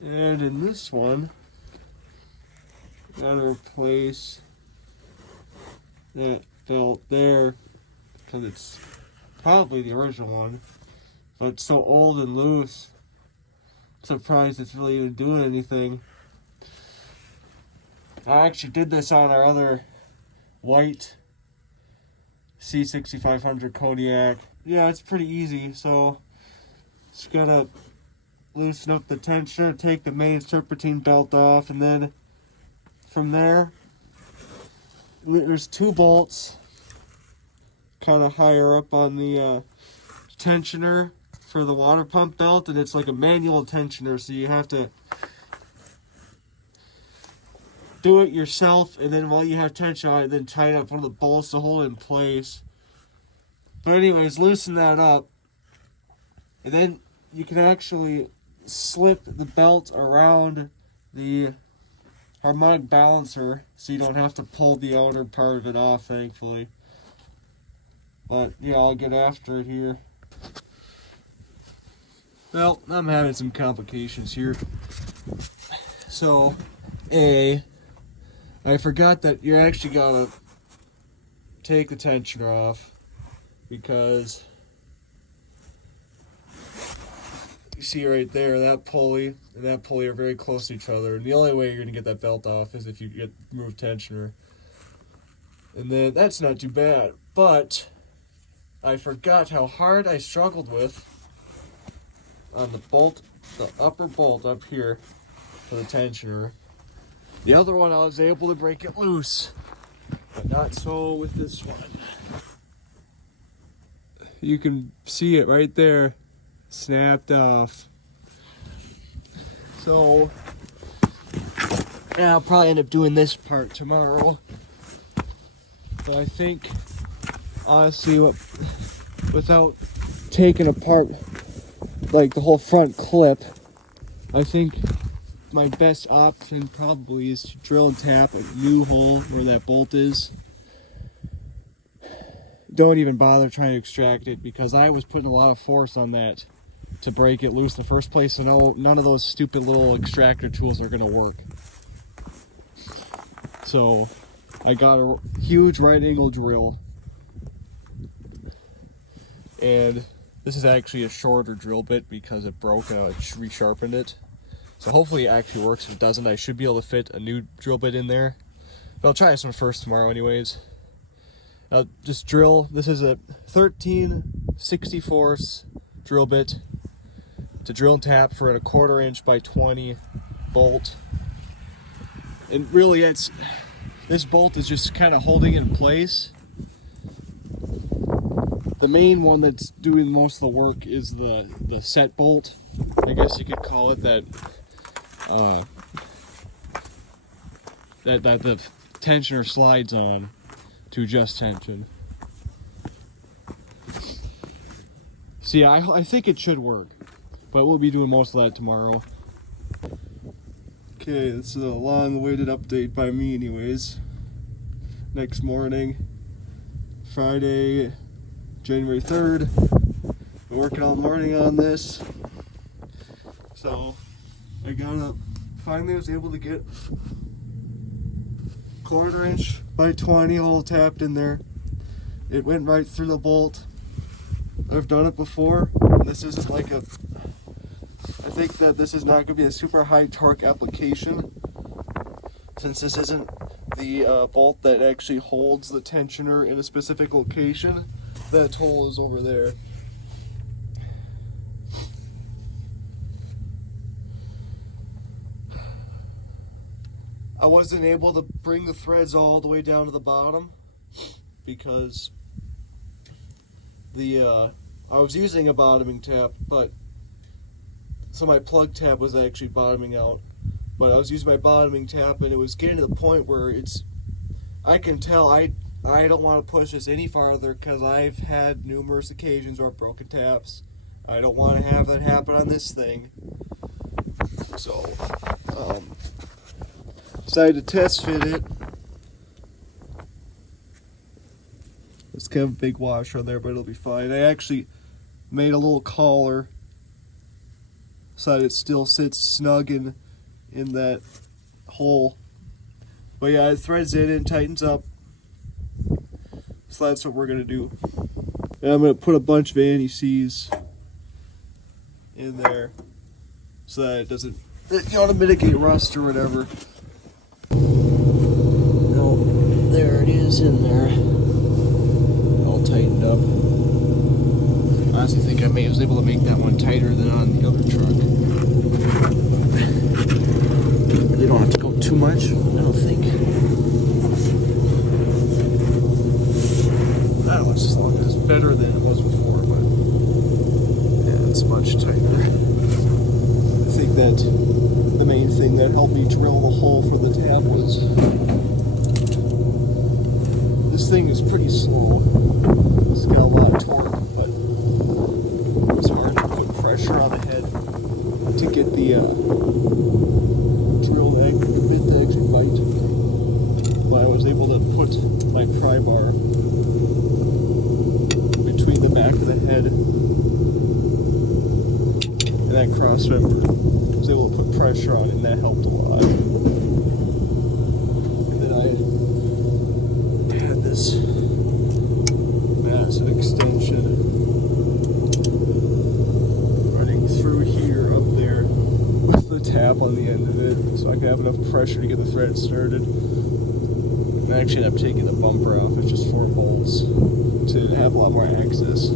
And in this one, gotta replace that belt there because it's probably the original one, but it's so old and loose. I'm surprised it's really even doing anything. I actually did this on our other white C6500 Kodiak. Yeah, it's pretty easy. So just gotta loosen up the tensioner, take the main serpentine belt off, and then from there, there's 2 bolts kind of higher up on the tensioner for the water pump belt, and it's like a manual tensioner, so you have to do it yourself, and then while you have tension on it, then tighten up one of the bolts to hold it in place. But anyways, loosen that up, and then you can actually slip the belt around the harmonic balancer, so you don't have to pull the outer part of it off, thankfully. But yeah, I'll get after it here. Well, I'm having some complications here. So, I forgot that you actually gotta take the tensioner off, because you see right there, that pulley and that pulley are very close to each other, and the only way you're gonna get that belt off is if you remove tensioner. And then that's not too bad, but I forgot how hard I struggled with on the bolt, the upper bolt up here for the tensioner. The other one I was able to break it loose, but not so with this one. You can see it right there, snapped off. So yeah, I'll probably end up doing this part tomorrow. But I think, honestly, without taking apart like the whole front clip, I think my best option probably is to drill and tap a new hole where that bolt is. Don't even bother trying to extract it, because I was putting a lot of force on that to break it loose in the first place, so none of those stupid little extractor tools are going to work. So I got a huge right angle drill, and this is actually a shorter drill bit because it broke and I resharpened it. So hopefully it actually works. If it doesn't, I should be able to fit a new drill bit in there. But I'll try this one first tomorrow anyways. I'll just drill. This is a 13/64 drill bit to drill and tap for a 1/4 inch by 20 bolt. And really this bolt is just kind of holding it in place. The main one that's doing most of the work is the set bolt, I guess you could call it, that the tensioner slides on to adjust tension. So yeah, I think it should work, but we'll be doing most of that tomorrow. Okay, this is a long-awaited update by me anyways. Next morning, Friday, January 3rd. Been working all morning on this. So I finally was able to get 1/4 inch by 20 hole tapped in there. It went right through the bolt. I've done it before. This isn't like I think that this is not going to be a super high torque application, since this isn't the bolt that actually holds the tensioner in a specific location. That hole is over there. I wasn't able to bring the threads all the way down to the bottom because I was using a bottoming tap, so my plug tab was actually bottoming out. But I was using my bottoming tap, and it was getting to the point where I can tell I don't want to push this any farther, because I've had numerous occasions where I've broken taps. I don't want to have that happen on this thing. So decided to test fit it. It's kind of a big washer on there, but it'll be fine. I actually made a little collar so that it still sits snug in that hole. But yeah, it threads in and tightens up. So that's what we're gonna do. And I'm gonna put a bunch of anti-seize in there so that it doesn't, to mitigate rust or whatever. No, there it is in there, all tightened up. I honestly think I was able to make that one tighter than on the other truck. Really don't have to go too much, I don't think. That was as long as better than it was before, but yeah, it's much tighter. I think that the main thing that helped me drill the hole for the tab was this thing is pretty slow. It's got a lot of torque, but it's hard to put pressure on the head to get the drill bit to actually bite. But I was able to put my pry bar between the back of the head and that cross member. I was able to put pressure on it, and that helped a lot. And then I had this massive extension running through here up there with the tab on the end of it, so I could have enough pressure to get the thread started. And I actually ended up taking the bumper off. It's just 4 bolts to have a lot more access.